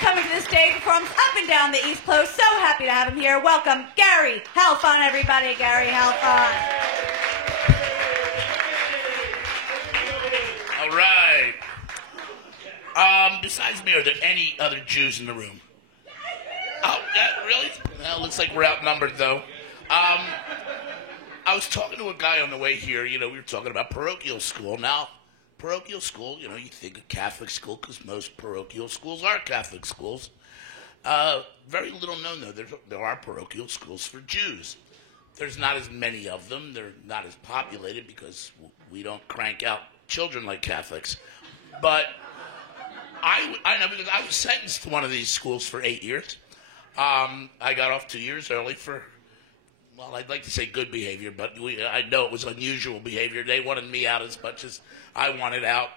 coming to the stage from up and down the East Coast. So happy to have him here. Welcome, Gary Halfon, everybody. Gary Halfon. All right. Besides me, are there any other Jews in the room? Oh, yeah, really? Well, looks like we're outnumbered, though. I was talking to a guy on the way here. You know, we were talking about parochial school. Now, parochial school, you know, you think of Catholic school because most parochial schools are Catholic schools. Very little known, though. There are parochial schools for Jews. There's not as many of them. They're not as populated because we don't crank out children like Catholics. But I know because I was sentenced to one of these schools for 8 years. I got off 2 years early for, well, I'd like to say good behavior, but I know it was unusual behavior. They wanted me out as much as I wanted out.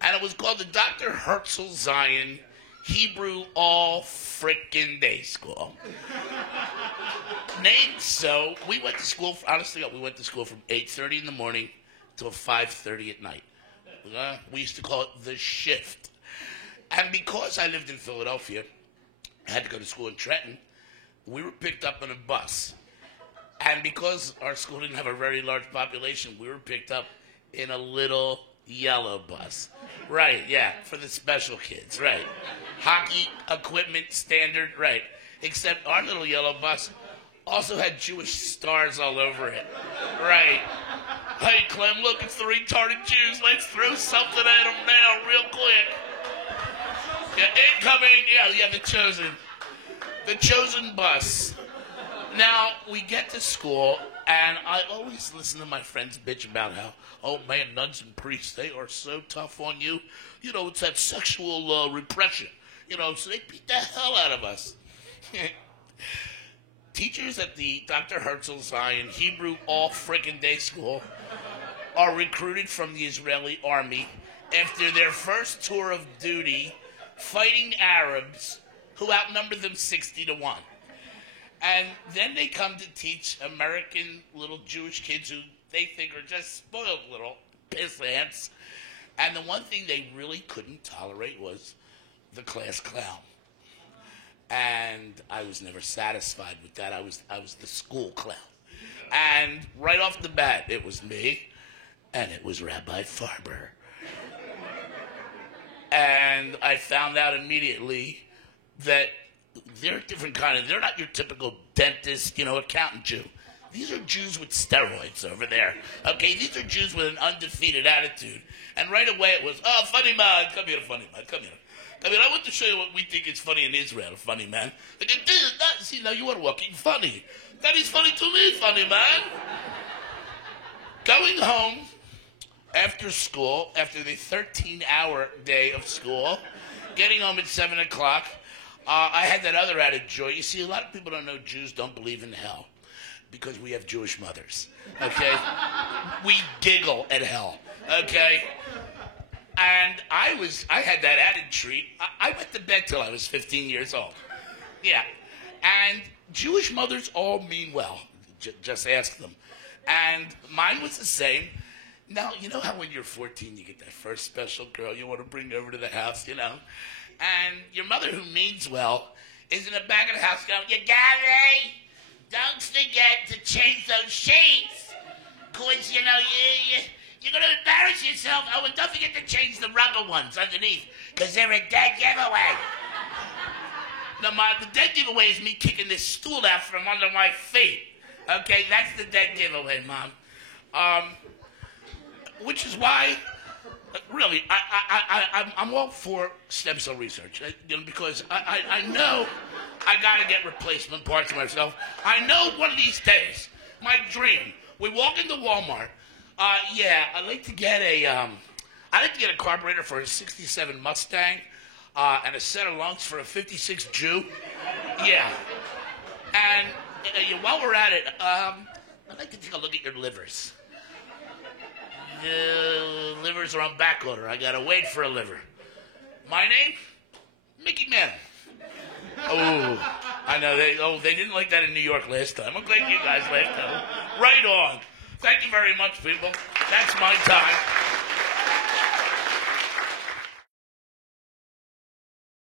And it was called the Dr. Herzl Zion Hebrew All Frickin' Day School. Named so, we went to school, honestly, we went to school from 8:30 in the morning till 5:30 at night. We used to call it the shift. And because I lived in Philadelphia, I had to go to school in Trenton, we were picked up on a bus. And because our school didn't have a very large population, we were picked up in a little yellow bus. Right, yeah, for the special kids, right. Hockey equipment standard, right. Except our little yellow bus also had Jewish stars all over it. Right. Hey, Clem, look, it's the retarded Jews. Let's throw something at them now real quick. Yeah, incoming, yeah, the chosen bus. Now, we get to school, and I always listen to my friends bitch about how, oh man, nuns and priests, they are so tough on you. You know, it's that sexual repression. You know, so they beat the hell out of us. Teachers at the Dr. Herzl Zion Hebrew All Frickin' Day School are recruited from the Israeli army after their first tour of duty fighting Arabs who outnumber them 60-1. And then they come to teach American little Jewish kids who they think are just spoiled little piss ants. And the one thing they really couldn't tolerate was the class clown. And I was never satisfied with that. I was the school clown. And right off the bat, it was me, and it was Rabbi Farber. And I found out immediately that they're a different kind of, they're not your typical dentist, you know, accountant Jew. These are Jews with steroids over there. Okay, these are Jews with an undefeated attitude. And right away it was, oh, funny man, come here, funny man, come here. I mean, I want to show you what we think is funny in Israel, funny man. Like, see, now you are walking funny. That is funny to me, funny man. Going home after school, after the 13-hour day of school, getting home at 7 o'clock, I had that other added joy. You see, a lot of people don't know Jews don't believe in hell because we have Jewish mothers, okay? We giggle at hell, okay? And I had that added treat. I went to bed till I was 15 years old. Yeah. And Jewish mothers all mean well. Just ask them. And mine was the same. Now, you know how when you're 14, you get that first special girl you want to bring over to the house, you know? And your mother, who means well, is in the back of the house going, you Gary, don't forget to change those sheets. Because, you know, you're going to embarrass yourself. Oh, and don't forget to change the rubber ones underneath, because they're a dead giveaway. Now, the dead giveaway is me kicking this stool out from under my feet. Okay, that's the dead giveaway, Mom. Which is why, really, I'm all for stem cell research, you know, because I know I got to get replacement parts for myself. I know one of these days, my dream, we walk into Walmart. I'd like to get a carburetor for a 67 Mustang, and a set of lungs for a 56 Jew. Yeah. And while we're at it, I'd like to take a look at your livers. The livers are on back order. I gotta wait for a liver. My name? Mickey Mantle. Oh, I know. They didn't like that in New York last time. I'm glad you guys last time. Right on. Thank you very much, people. That's my time.